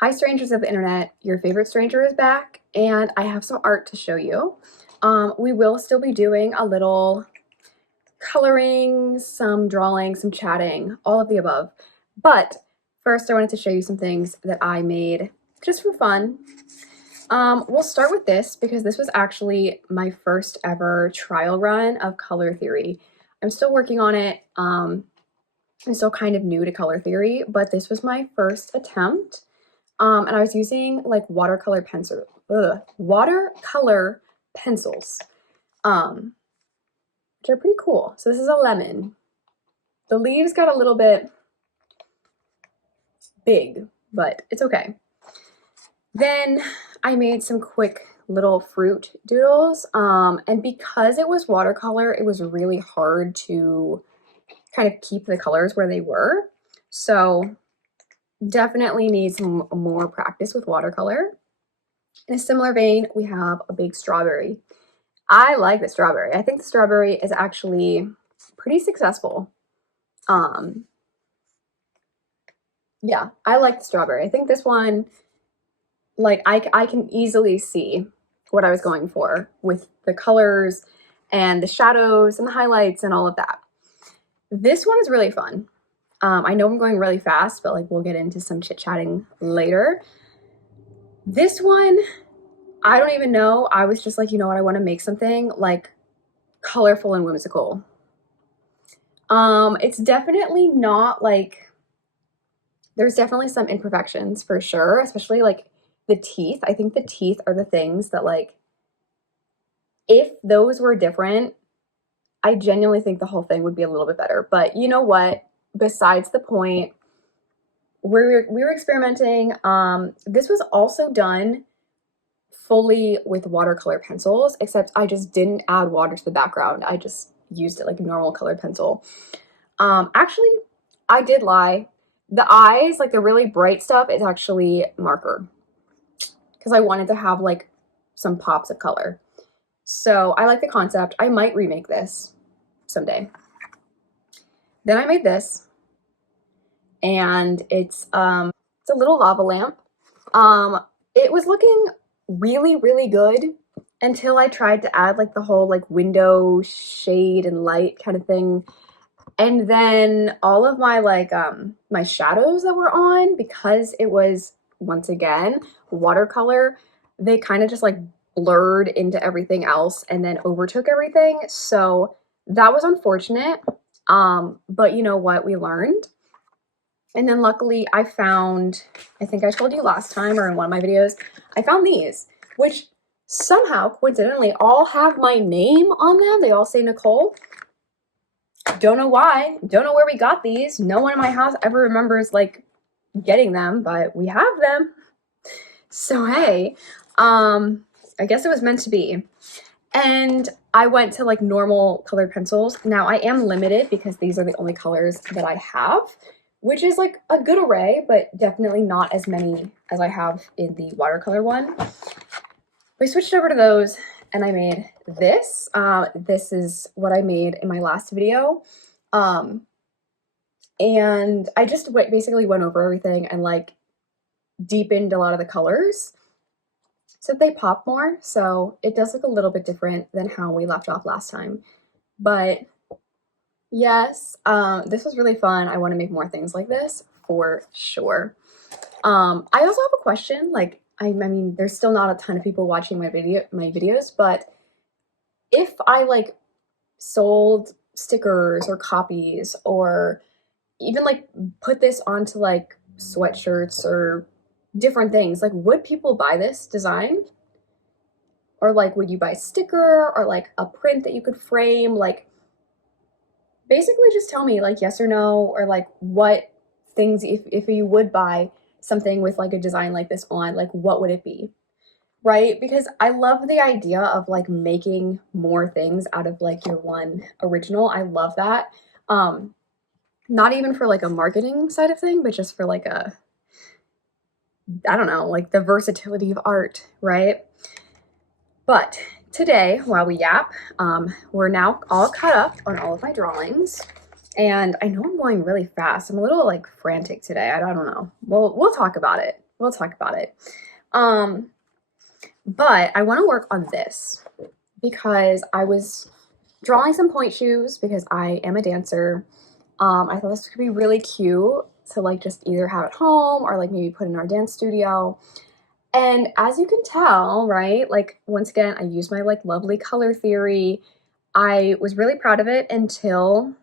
Hi, strangers of the internet. Your favorite stranger is back, and I have some art to show you. We will still be doing a little coloring, some drawing, some chatting, all of the above. But first, I wanted to show you some things that I made just for fun. We'll start with this because this was actually my first ever trial run of color theory. I'm still working on it. I'm still kind of new to color theory, but this was my first attempt. And I was using like watercolor pencils, which are pretty cool. So this is a lemon. The leaves got a little bit big, but it's okay. Then I made some quick little fruit doodles. And because it was watercolor, it was really hard to kind of keep the colors where they were. So definitely need some more practice with watercolor. In a similar vein, we have a big strawberry. I like the strawberry. I think the strawberry is actually pretty successful. Yeah, I like the strawberry. I think this one, like I can easily see what I was going for with the colors and the shadows and the highlights and all of that. This one is really fun. I know I'm going really fast, but like we'll get into some chit-chatting later. This one, I don't even know. I was just like, you know what? I want to make something like colorful and whimsical. It's definitely not like, there's definitely some imperfections for sure, especially like the teeth. I think the teeth are the things that like, if those were different, I genuinely think the whole thing would be a little bit better. But you know what? Besides the point, we were experimenting. This was also done fully with watercolor pencils, except I just didn't add water to the background. I just used it like a normal colored pencil. Actually, I did lie. The eyes, like the really bright stuff, is actually marker because I wanted to have like some pops of color. So I like the concept. I might remake this someday. Then I made this, and it's a little lava lamp. It was looking really, really good until I tried to add like the whole like window shade and light kind of thing. And then all of my like my shadows that were on, because it was once again watercolor, they kind of just like blurred into everything else and then overtook everything. So that was unfortunate. But you know what? We learned. And then luckily I found, I think I told you last time or in one of my videos, I found these, which somehow coincidentally all have my name on them. They all say Nicole. Don't know why. Don't know where we got these. No one in my house ever remembers like getting them, but we have them. So hey, I guess it was meant to be. And I went to like normal colored pencils. Now I am limited because these are the only colors that I have, which is like a good array, but definitely not as many as I have in the watercolor one. I switched over to those and I made this. This is what I made in my last video. And I just basically went over everything and like deepened a lot of the colors so they pop more. So it does look a little bit different than how we left off last time. But yes, this was really fun. I want to make more things like this for sure. I also have a question. Like, I mean, there's still not a ton of people watching my videos, but if I like sold stickers or copies or even like put this onto like sweatshirts or different things, like would people buy this design? Or like would you buy a sticker or like a print that you could frame? Like basically just tell me like yes or no, or like what things, if you would buy something with like a design like this on, like what would it be? Right? Because I love the idea of like making more things out of like your one original. I love that. Not even for like a marketing side of thing, but just for like a, I don't know, like the versatility of art, right? But today, while we yap, we're now all caught up on all of my drawings. And I know I'm going really fast. I'm a little like frantic today. I don't know. We'll talk about it. We'll talk about it. But I want to work on this because I was drawing some point shoes because I am a dancer. I thought this could be really cute to like just either have at home or like maybe put in our dance studio. And as you can tell, right, like once again, I used my like lovely color theory. I was really proud of it until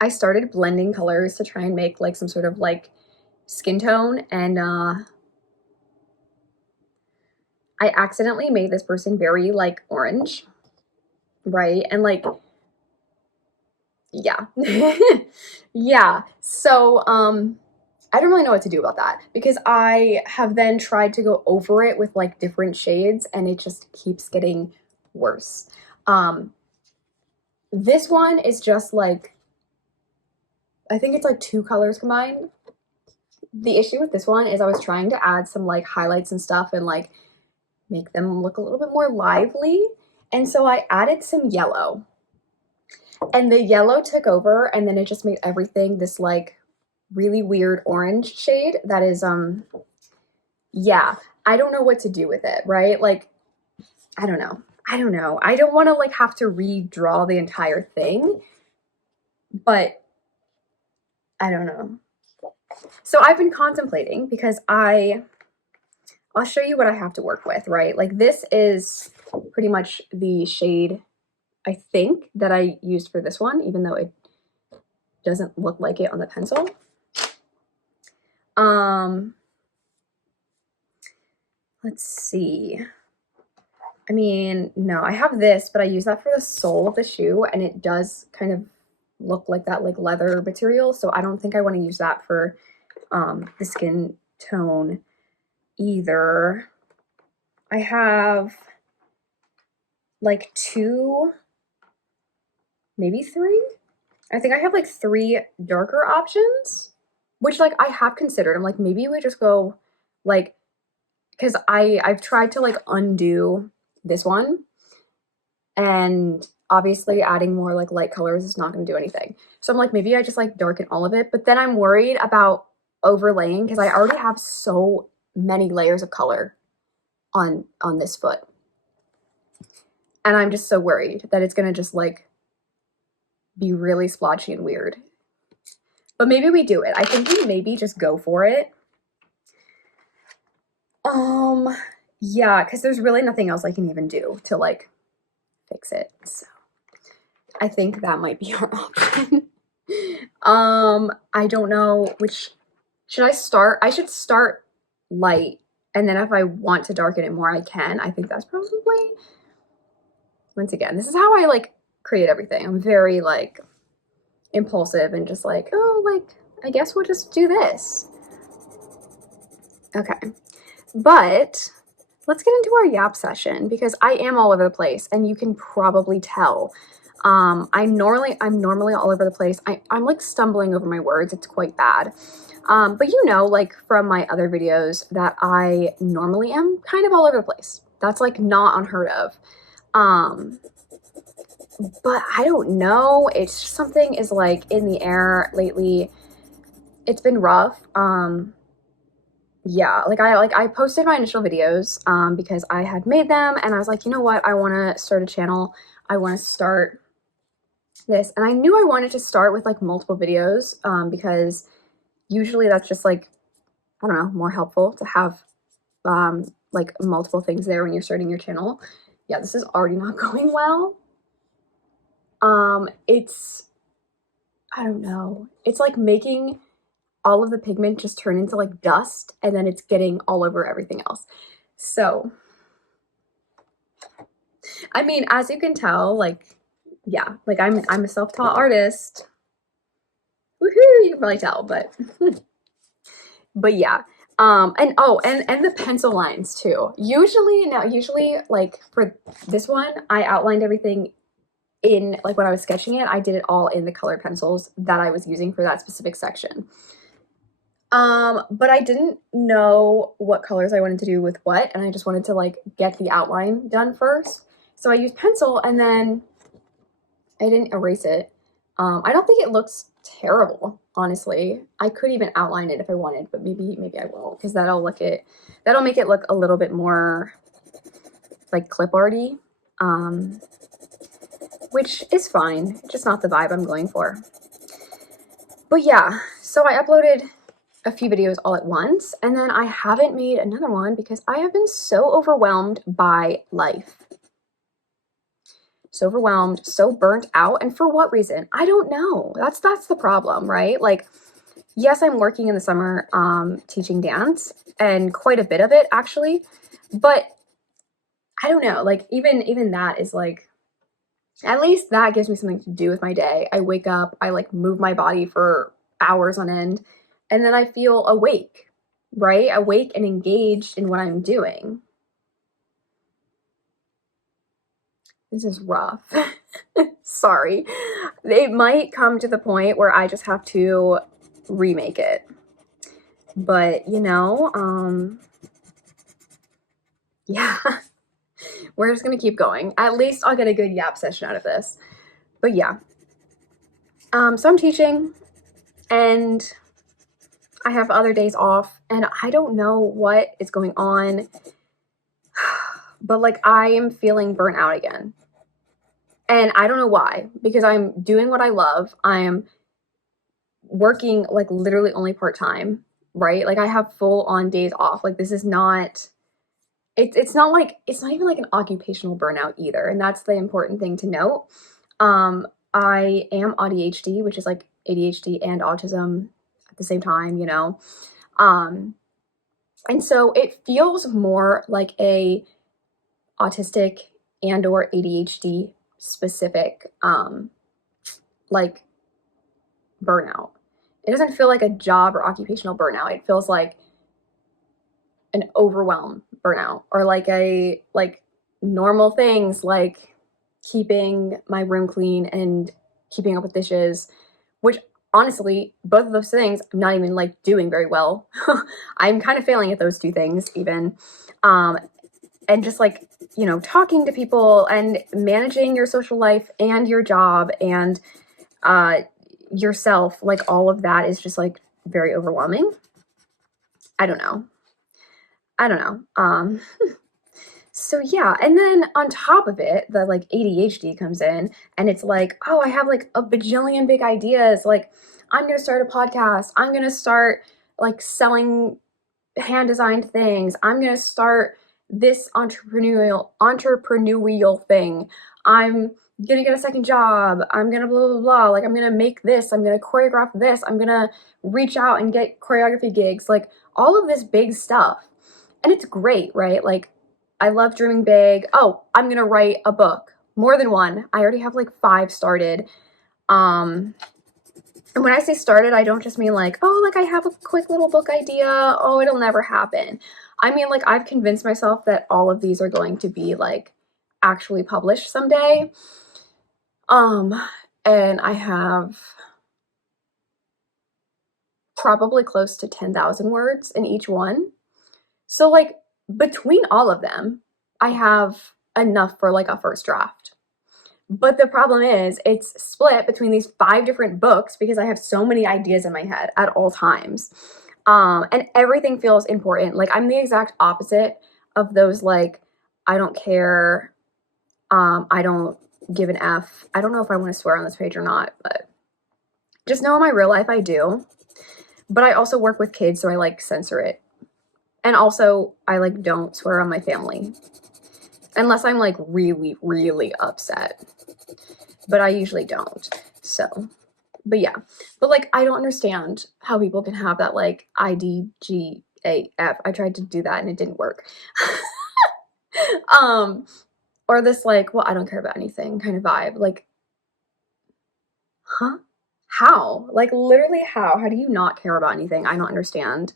I started blending colors to try and make like some sort of like skin tone, and I accidentally made this person very like orange, right? And like, yeah. Yeah. So, I don't really know what to do about that because I have then tried to go over it with like different shades and it just keeps getting worse. This one is just like, I think it's like 2 colors combined. The issue with this one is I was trying to add some like highlights and stuff and like make them look a little bit more lively. And so I added some yellow. And the yellow took over and then it just made everything this like really weird orange shade that is yeah, I don't know what to do with it, right? Like I don't know. I don't want to like have to redraw the entire thing, but I don't know. So I've been contemplating because I'll show you what I have to work with, right? Like this is pretty much the shade I think that I used for this one, even though it doesn't look like it on the pencil. Let's see. I mean, no, I have this, but I use that for the sole of the shoe and it does kind of look like that like leather material. So I don't think I want to use that for the skin tone either. I have like 2, maybe 3. I think I have like 3 darker options, which like I have considered. I'm like, maybe we just go like, because I've tried to like undo this one, and obviously adding more like light colors is not going to do anything. So I'm like, maybe I just like darken all of it, but then I'm worried about overlaying because I already have so many layers of color on this foot. And I'm just so worried that it's going to just like be really splotchy and weird. But maybe we do it. I think we maybe just go for it. Yeah, because there's really nothing else I can even do to like fix it. So I think that might be our option. I don't know which, should I start? I should start light, and then if I want to darken it more, I can. I think that's probably, once again, this is how I like create everything. I'm very like impulsive and just like, oh, like, I guess we'll just do this. Okay. But let's get into our yap session because I am all over the place and you can probably tell. I'm normally all over the place. I'm like stumbling over my words. It's quite bad. But you know, like from my other videos that I normally am kind of all over the place. That's like not unheard of. But I don't know. It's just something is like in the air lately. It's been rough. Yeah, like I posted my initial videos because I had made them and I was like, you know what? I want to start a channel. I want to start this. And I knew I wanted to start with like multiple videos because usually that's just like, I don't know, more helpful to have like multiple things there when you're starting your channel. Yeah, this is already not going well. It's, I don't know. It's like making all of the pigment just turn into like dust and then it's getting all over everything else. So, I mean, as you can tell, like, yeah, like I'm a self-taught artist. Woohoo, you can probably tell, but but yeah. And oh, and the pencil lines too. Usually like for this one, I outlined everything in like when I was sketching it, I did it all in the color pencils that I was using for that specific section. But I didn't know what colors I wanted to do with what, and I just wanted to like get the outline done first. So I used pencil and then I didn't erase it. I don't think it looks terrible, honestly. I could even outline it if I wanted, but maybe I won't, because that'll make it look a little bit more like clip arty, which is fine, just not the vibe I'm going for. But yeah, so I uploaded a few videos all at once, and then I haven't made another one because I have been so overwhelmed by life. So overwhelmed, so burnt out, and for what reason? I don't know. That's the problem, right? Like, yes, I'm working in the summer teaching dance, and quite a bit of it actually, but I don't know, like even that is like, at least that gives me something to do with my day. I wake up, I like move my body for hours on end, and then I feel awake, right? Awake and engaged in what I'm doing. This is rough. Sorry. It might come to the point where I just have to remake it. But, yeah, we're just gonna keep going. At least I'll get a good yap session out of this. But yeah. So I'm teaching, and I have other days off, and I don't know what is going on, but like I am feeling burnt out again. And I don't know why, because I'm doing what I love. I am working like literally only part-time, right? Like I have full on days off. Like this is not, it's not like, it's not even like an occupational burnout either. And that's the important thing to note. I am ADHD, which is like ADHD and autism at the same time, and so it feels more like a autistic and or ADHD specific like burnout. It doesn't feel like a job or occupational burnout. It feels like an overwhelm burnout, or like a like normal things like keeping my room clean and keeping up with dishes, which honestly, both of those things I'm not even like doing very well. I'm kind of failing at those two things even. And just like, talking to people and managing your social life and your job and yourself, like all of that is just like very overwhelming. I don't know. So yeah, and then on top of it, the like ADHD comes in, and it's like, oh, I have like a bajillion big ideas. Like, I'm gonna start a podcast. I'm gonna start like selling hand designed things. I'm gonna start this entrepreneurial thing. I'm gonna get a second job. I'm gonna blah blah blah. Like I'm gonna make this. I'm gonna choreograph this. I'm gonna reach out and get choreography gigs. Like all of this big stuff, and it's great, right? Like I love dreaming big. Oh, I'm gonna write a book, more than one. I already have like 5 started. And when I say started, I don't just mean like, oh, like I have a quick little book idea. Oh, it'll never happen. I mean, like I've convinced myself that all of these are going to be like actually published someday. And I have probably close to 10,000 words in each one. So like between all of them, I have enough for like a first draft. But the problem is it's split between these 5 different books because I have so many ideas in my head at all times. And everything feels important. Like I'm the exact opposite of those like, I don't care. I don't give an F. I don't know if I want to swear on this page or not, but just know in my real life I do. But I also work with kids, so I like censor it. And also I like don't swear on my family. Unless I'm like really, really upset. But I usually don't. So, but yeah. But like I don't understand how people can have that like IDGAF. I tried to do that and it didn't work. Or this like, well, I don't care about anything kind of vibe. Like, huh? How? Like literally how? How do you not care about anything? I don't understand.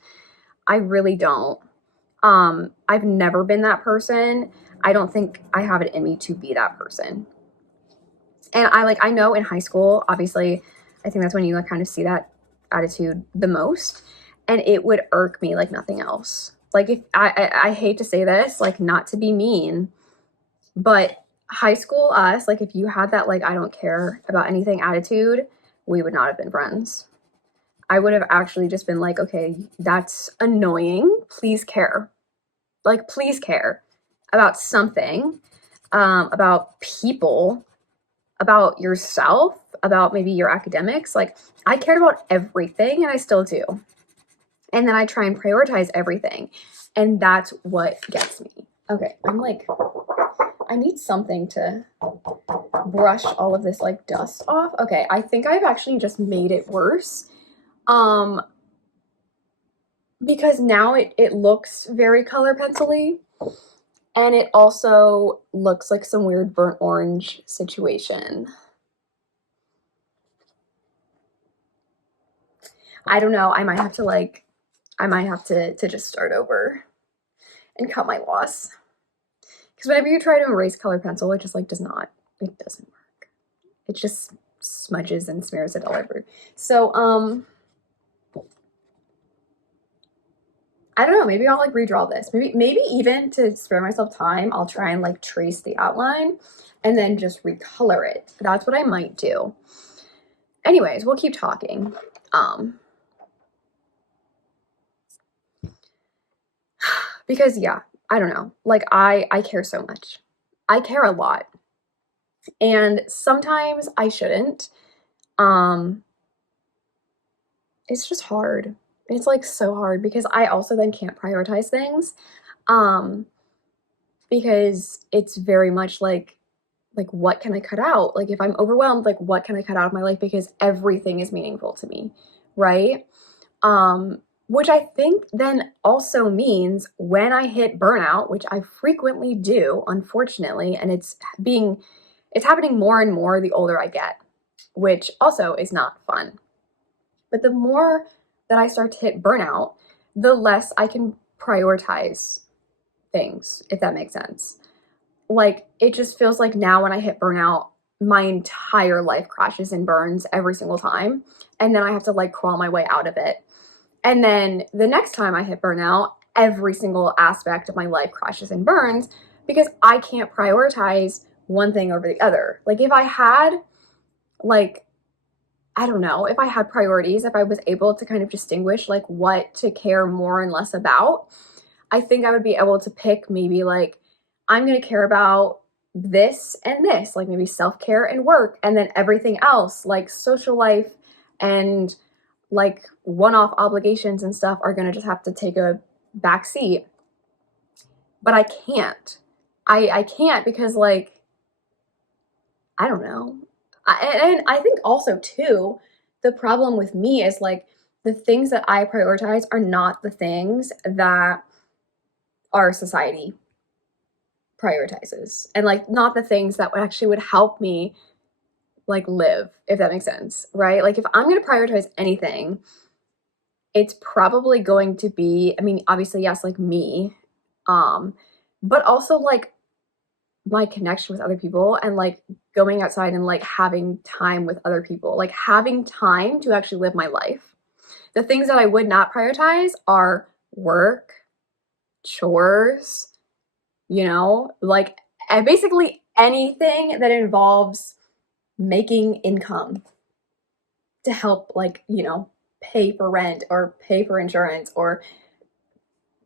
I really don't. I've never been that person. I don't think I have it in me to be that person. And I know in high school, obviously, I think that's when you like kind of see that attitude the most. And it would irk me like nothing else. Like if I hate to say this, like not to be mean, but high school us, like if you had that like I don't care about anything attitude, we would not have been friends. I would have actually just been like, okay, that's annoying. Please care. Like, please care about something, about people, about yourself, about maybe your academics. Like, I cared about everything and I still do. And then I try and prioritize everything. And that's what gets me. Okay, I'm like, I need something to brush all of this like dust off. Okay, I think I've actually just made it worse. Because now it looks very color pencil-y, and it also looks like some weird burnt orange situation. I don't know. I might have to just start over and cut my loss. Because whenever you try to erase color pencil, it just like doesn't work. It just smudges and smears it all over. So, I don't know, maybe I'll like redraw this. Maybe even to spare myself time, I'll try and like trace the outline and then just recolor it. That's what I might do. Anyways, we'll keep talking. Because yeah, I don't know. Like I care so much. I care a lot. And sometimes I shouldn't. It's just hard. It's like so hard because I also then can't prioritize things. Because it's very much like what can I cut out? Like if I'm overwhelmed, like what can I cut out of my life because everything is meaningful to me, right? Which I think then also means when I hit burnout, which I frequently do, unfortunately, and it's happening more and more the older I get, which also is not fun. But the more that I start to hit burnout, the less I can prioritize things, if that makes sense. Like, it just feels like now when I hit burnout, my entire life crashes and burns every single time. And then I have to like crawl my way out of it. And then the next time I hit burnout, every single aspect of my life crashes and burns because I can't prioritize one thing over the other. Like, if I had, like, I don't know, if I had priorities, if I was able to kind of distinguish like what to care more and less about, I think I would be able to pick maybe like, I'm going to care about this and this, like maybe self-care and work, and then everything else, like social life and like one-off obligations and stuff, are going to just have to take a back seat. But I can't. I can't because like, I don't know. And I think also too, the problem with me is like the things that I prioritize are not the things that our society prioritizes, and like not the things that would help me like live, if that makes sense, right? Like if I'm going to prioritize anything, it's probably going to be, I mean, obviously yes, like me, but also like my connection with other people and like going outside and like having time with other people, like having time to actually live my life. The things that I would not prioritize are work, chores, like basically anything that involves making income to help, like, pay for rent or pay for insurance or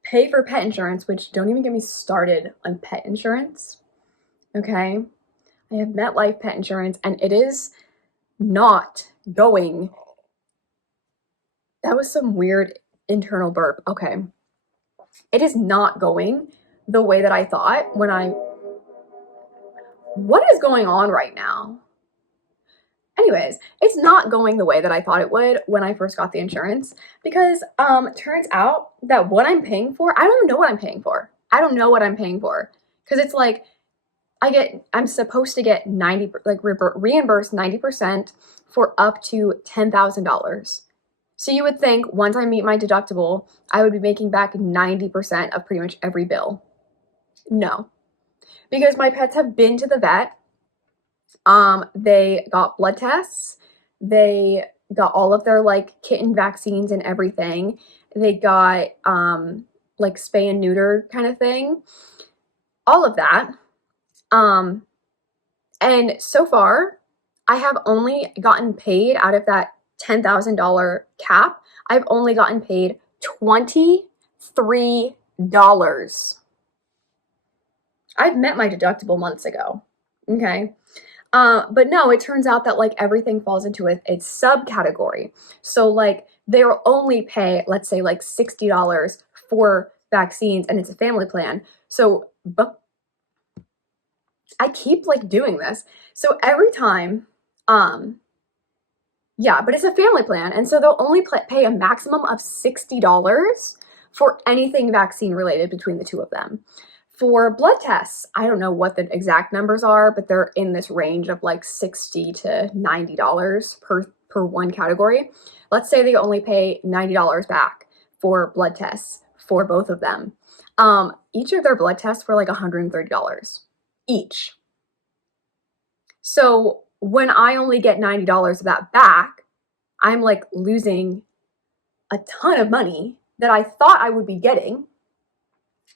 pay for pet insurance, which don't even get me started on pet insurance. Okay. I have MetLife pet insurance and it is not going. That was some weird internal burp. Okay. It is not going the way that I thought what is going on right now? Anyways, it's not going the way that I thought it would when I first got the insurance because turns out that what I'm paying for, I don't even know what I'm paying for. I don't know what I'm paying for because it's like I'm supposed to get 90, like reimbursed 90% for up to $10,000. So you would think once I meet my deductible, I would be making back 90% of pretty much every bill. No, because my pets have been to the vet. They got blood tests. They got all of their like kitten vaccines and everything. They got like spay and neuter kind of thing. All of that. And so far, I have only gotten paid out of that $10,000 cap. I've only gotten paid $23. I've met my deductible months ago. Okay. But no, it turns out that like everything falls into a subcategory. So like they'll only pay, let's say like $60 for vaccines and it's a family plan. So, but I keep like doing this. So every time, yeah, but it's a family plan. And so they'll only pay a maximum of $60 for anything vaccine related between the two of them. For blood tests, I don't know what the exact numbers are, but they're in this range of like $60 to $90 per one category. Let's say they only pay $90 back for blood tests for both of them. Each of their blood tests were like $130 each. So when I only get $90 of that back, I'm like losing a ton of money that I thought I would be getting.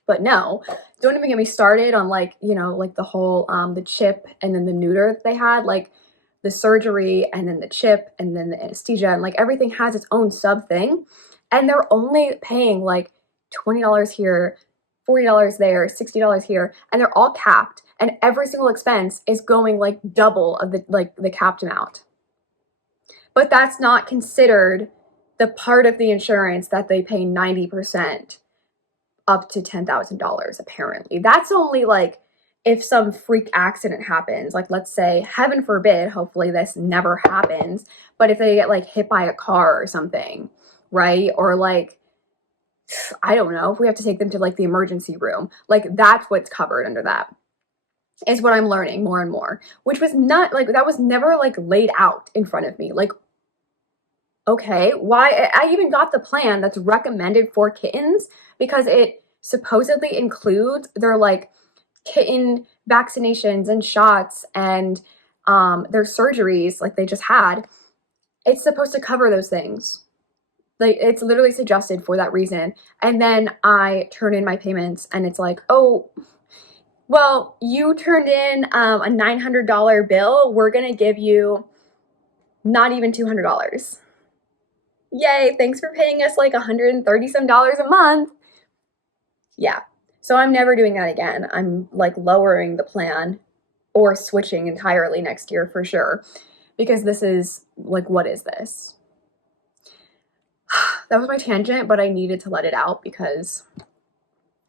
But no, don't even get me started on like, you know, like the whole the chip and then the neuter that they had, like the surgery and then the chip and then the anesthesia, and like everything has its own sub thing. And they're only paying like $20 here, $40 there, $60 here, and they're all capped. And every single expense is going like double of the capped amount. But that's not considered the part of the insurance that they pay 90% up to $10,000 apparently. That's only like if some freak accident happens, like let's say, heaven forbid, hopefully this never happens, but if they get like hit by a car or something, right? Or like, I don't know, if we have to take them to like the emergency room, like that's what's covered under that, is what I'm learning more and more, which was not like, that was never like laid out in front of me. Like, okay, why? I even got the plan that's recommended for kittens because it supposedly includes their like kitten vaccinations and shots and their surgeries like they just had. It's supposed to cover those things. Like it's literally suggested for that reason. And then I turn in my payments and it's like, oh, well, you turned in a $900 bill. We're going to give you not even $200. Yay, thanks for paying us like $130 some a month. Yeah, so I'm never doing that again. I'm like lowering the plan or switching entirely next year for sure, because this is like, what is this? That was my tangent, but I needed to let it out because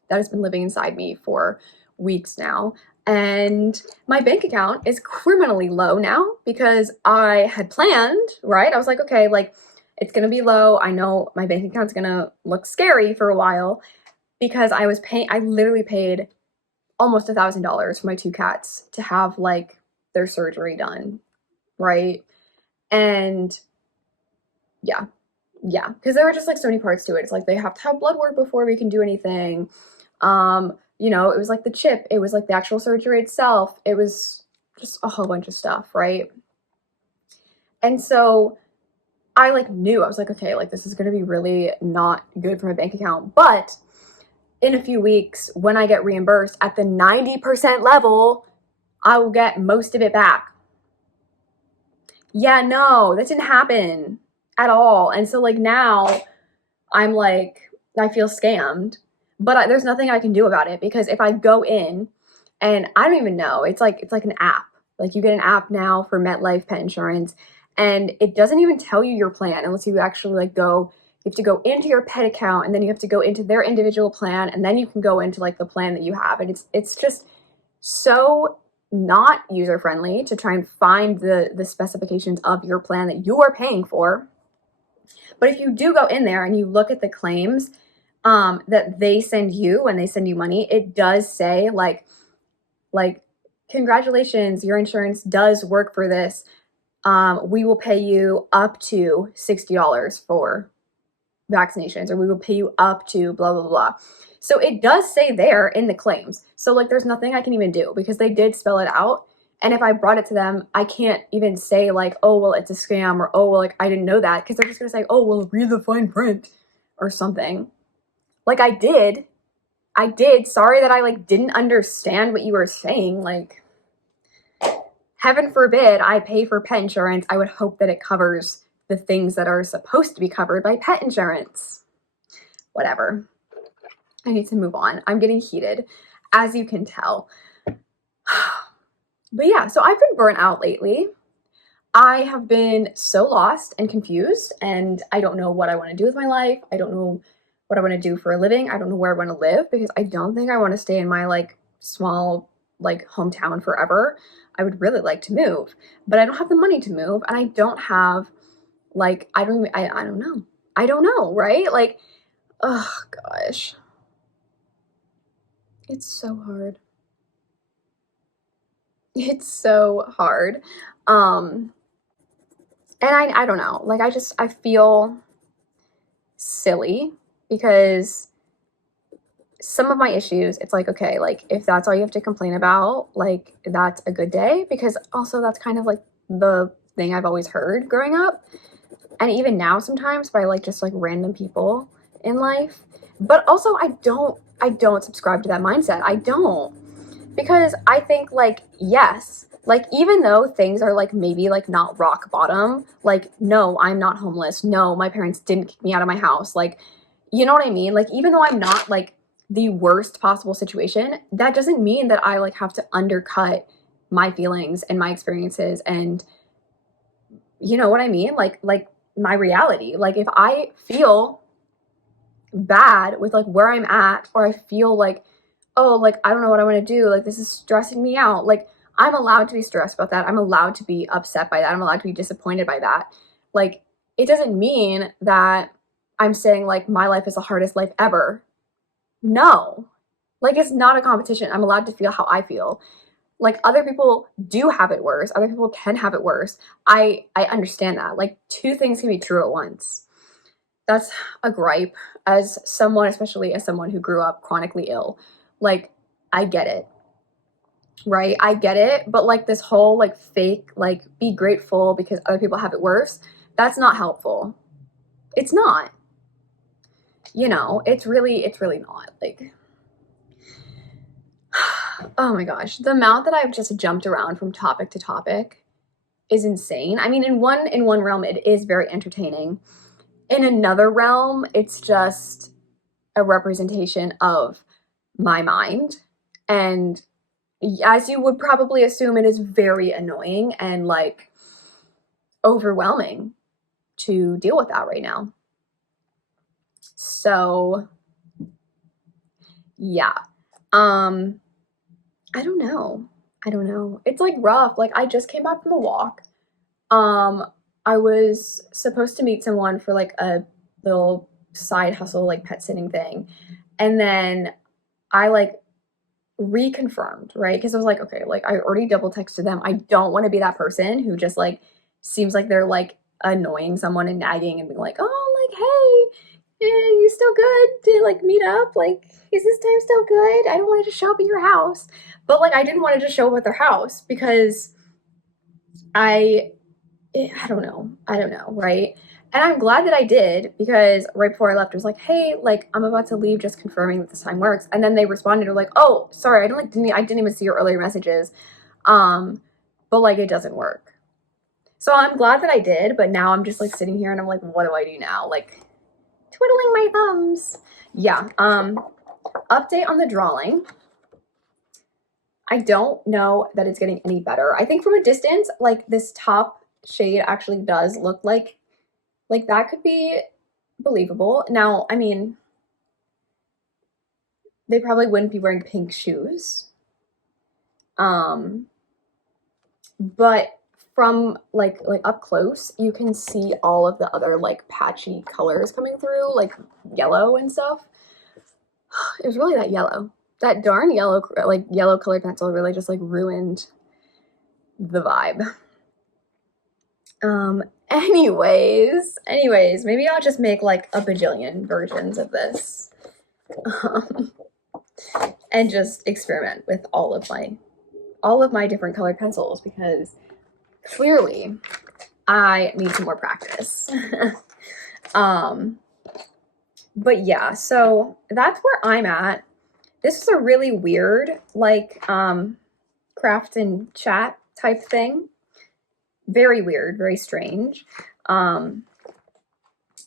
that has been living inside me for weeks now. And my bank account is criminally low now because I had planned, right? I was like, okay, like it's going to be low. I know my bank account's going to look scary for a while because I literally paid almost $1,000 for my two cats to have like their surgery done, right? And yeah, because there were just like so many parts to it. It's like they have to have blood work before we can do anything. You know, it was like the chip, it was like the actual surgery itself. It was just a whole bunch of stuff, right? And so I like knew, I was like, okay, like this is going to be really not good for my bank account. But in a few weeks, when I get reimbursed at the 90% level, I will get most of it back. Yeah, no, that didn't happen at all. And so like now I'm like, I feel scammed, but there's nothing I can do about it because if I go in and I don't even know, it's like an app. Like you get an app now for MetLife Pet Insurance and it doesn't even tell you your plan unless you actually like go, you have to go into your pet account and then you have to go into their individual plan and then you can go into like the plan that you have. And it's just so not user friendly to try and find the specifications of your plan that you are paying for. But if you do go in there and you look at the claims that they send you when they send you money, it does say like congratulations, your insurance does work for this. We will pay you up to $60 for vaccinations, or we will pay you up to blah, blah, blah. So it does say there in the claims. So like there's nothing I can even do because they did spell it out. And if I brought it to them, I can't even say like, oh, well, it's a scam, or, oh, well, like, I didn't know that. Because they're just going to say, oh, well, read the fine print or something. Like I did. Sorry that I like didn't understand what you were saying. Like, heaven forbid I pay for pet insurance, I would hope that it covers the things that are supposed to be covered by pet insurance. Whatever. I need to move on. I'm getting heated, as you can tell. But yeah, so I've been burnt out lately. I have been so lost and confused, and I don't know what I want to do with my life. I don't know what I want to do for a living. I don't know where I want to live, because I don't think I want to stay in my like small like hometown forever. I would really like to move, but I don't have the money to move, and I don't have like I don't know. I don't know, right? Like, oh gosh. It's so hard. It's so hard. And I don't know. Like I feel silly because some of my issues, it's like, okay, like if that's all you have to complain about, like that's a good day, because also that's kind of like the thing I've always heard growing up, and even now sometimes by like just like random people in life. But also I don't subscribe to that mindset. I don't, because I think like, yes, like even though things are like maybe like not rock bottom, like no, I'm not homeless, no, my parents didn't kick me out of my house, like, you know what I mean? Like even though I'm not like the worst possible situation, that doesn't mean that I like have to undercut my feelings and my experiences, and you know what I mean? Like my reality. Like if I feel bad with like where I'm at, or I feel like, oh, like I don't know what I want to do, like this is stressing me out, like I'm allowed to be stressed about that. I'm allowed to be upset by that. I'm allowed to be disappointed by that. Like it doesn't mean that I'm saying like my life is the hardest life ever. No. Like it's not a competition. I'm allowed to feel how I feel. Like other people do have it worse. Other people can have it worse. I understand that. Like two things can be true at once. That's a gripe as someone, especially as someone who grew up chronically ill. Like I get it. Right? I get it, but like this whole like fake like be grateful because other people have it worse, that's not helpful. It's not. You know, it's really not. Like oh my gosh, the amount that I've just jumped around from topic to topic is insane. I mean, in one realm it is very entertaining. In another realm, it's just a representation of my mind, and as you would probably assume, it is very annoying and like overwhelming to deal with that right now. So, yeah. Um I don't know. I don't know. It's like rough. Like I just came back from a walk. Um I was supposed to meet someone for like a little side hustle like pet sitting thing. And then I like reconfirmed, right? Because I was like, okay, like I already double texted them. I don't want to be that person who just like seems like they're like annoying someone and nagging and being like, oh, like, hey, you still good to like meet up? Like, is this time still good? I don't want to just show up at your house. But like, I didn't want to just show up at their house because I, I don't know. I don't know, right? And I'm glad that I did, because right before I left, I was like, "Hey, like I'm about to leave, just confirming that this time works." And then they responded, "Were like, oh, sorry, I didn't even see your earlier messages, um, but like it doesn't work." So I'm glad that I did, but now I'm just like sitting here and I'm like, "What do I do now?" Like twiddling my thumbs. Yeah. Update on the drawing. I don't know that it's getting any better. I think from a distance, like this top shade actually does look like that could be believable. Now, I mean, they probably wouldn't be wearing pink shoes. Um, but from like up close, you can see all of the other like patchy colors coming through, like yellow and stuff. It was really that yellow. That darn yellow, like yellow colored pencil really just like ruined the vibe. Anyways, maybe I'll just make like a bajillion versions of this. Um, and just experiment with all of my different colored pencils, because clearly I need some more practice. um but yeah, so that's where I'm at. This is a really weird like craft and chat type thing. Very weird, very strange. I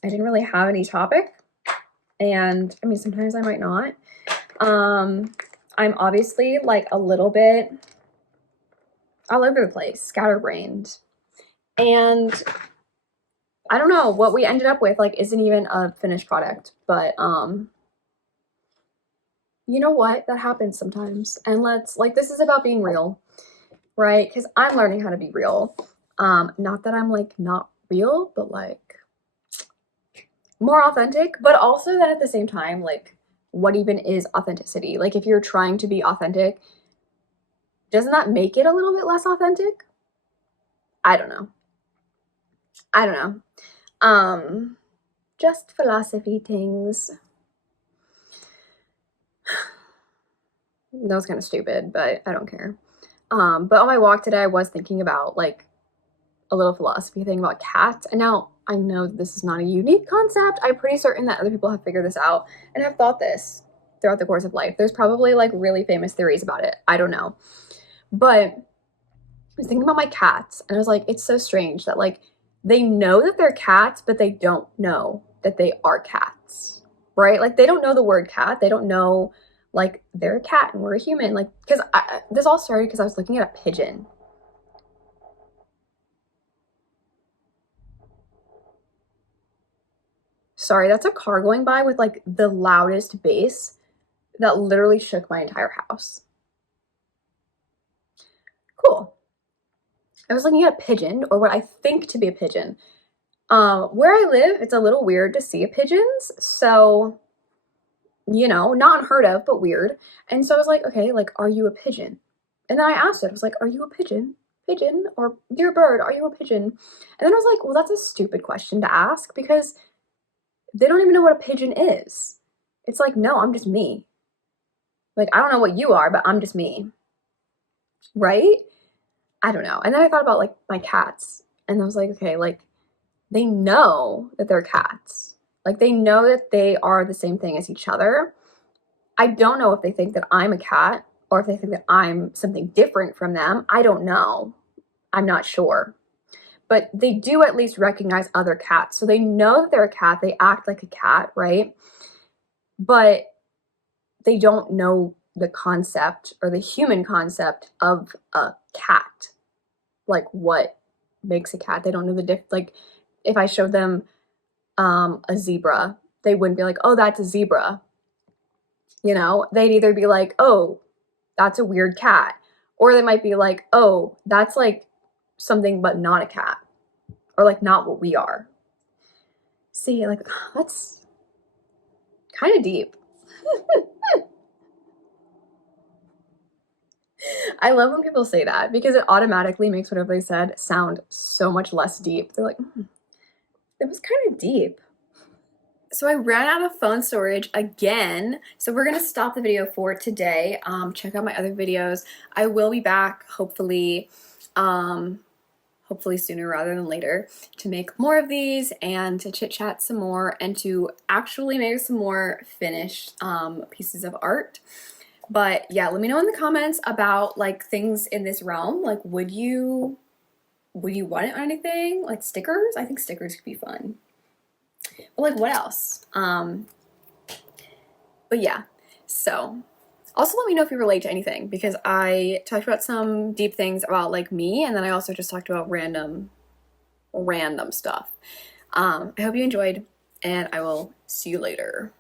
didn't really have any topic, and I mean, sometimes I might not. I'm obviously like a little bit all over the place, scatterbrained. And I don't know what we ended up with, like, isn't even a finished product, but you know what? That happens sometimes. And this is about being real, right? Because I'm learning how to be real. Not that I'm like not real, but like more authentic, but also that at the same time, like, what even is authenticity? Like, if you're trying to be authentic, doesn't that make it a little bit less authentic? I don't know. I don't know. Just philosophy things. That was kind of stupid, but I don't care. But on my walk today, I was thinking about like a little philosophy thing about cats. And now I know this is not a unique concept. I'm pretty certain that other people have figured this out and have thought this throughout the course of life. There's probably like really famous theories about it. I don't know. But I was thinking about my cats, and I was like, it's so strange that like they know that they're cats, but they don't know that they are cats, right? Like they don't know the word cat. They don't know like they're a cat and we're a human. Like, because this all started because I was looking at a pigeon. Sorry, that's a car going by with like the loudest bass that literally shook my entire house. Cool. I was looking at a pigeon, or what I think to be a pigeon. Where I live, it's a little weird to see pigeons, so, you know, not unheard of, but weird. And so I was like, okay, like, are you a pigeon? And then I asked it, I was like, are you a pigeon? Pigeon, or dear bird, are you a pigeon? And then I was like, well, that's a stupid question to ask because they don't even know what a pigeon is. It's like, no, I'm just me. Like, I don't know what you are, but I'm just me. Right? I don't know. And then I thought about like my cats, and I was like, okay, like they know that they're cats. Like they know that they are the same thing as each other. I don't know if they think that I'm a cat or if they think that I'm something different from them. I don't know. I'm not sure. But they do at least recognize other cats. So they know that they're a cat. They act like a cat, right? But they don't know the concept or the human concept of a cat. Like what makes a cat. They don't know the like if I showed them a zebra, they wouldn't be like, oh, that's a zebra. You know, they'd either be like, oh, that's a weird cat. Or they might be like, oh, that's like something but not a cat. Or like not what we are. See, like that's kind of deep. I love when people say that because it automatically makes whatever they said sound so much less deep. They're like, it was kind of deep. So I ran out of phone storage again, so we're gonna stop the video for today. Check out my other videos. I will be back, hopefully, hopefully sooner rather than later, to make more of these and to chit chat some more and to actually make some more finished pieces of art. But yeah, let me know in the comments about like things in this realm. Like, would you want it on anything? Like stickers? I think stickers could be fun. But like what else? But yeah, so also let me know if you relate to anything because I talked about some deep things about like me, and then I also just talked about random stuff. I hope you enjoyed, and I will see you later.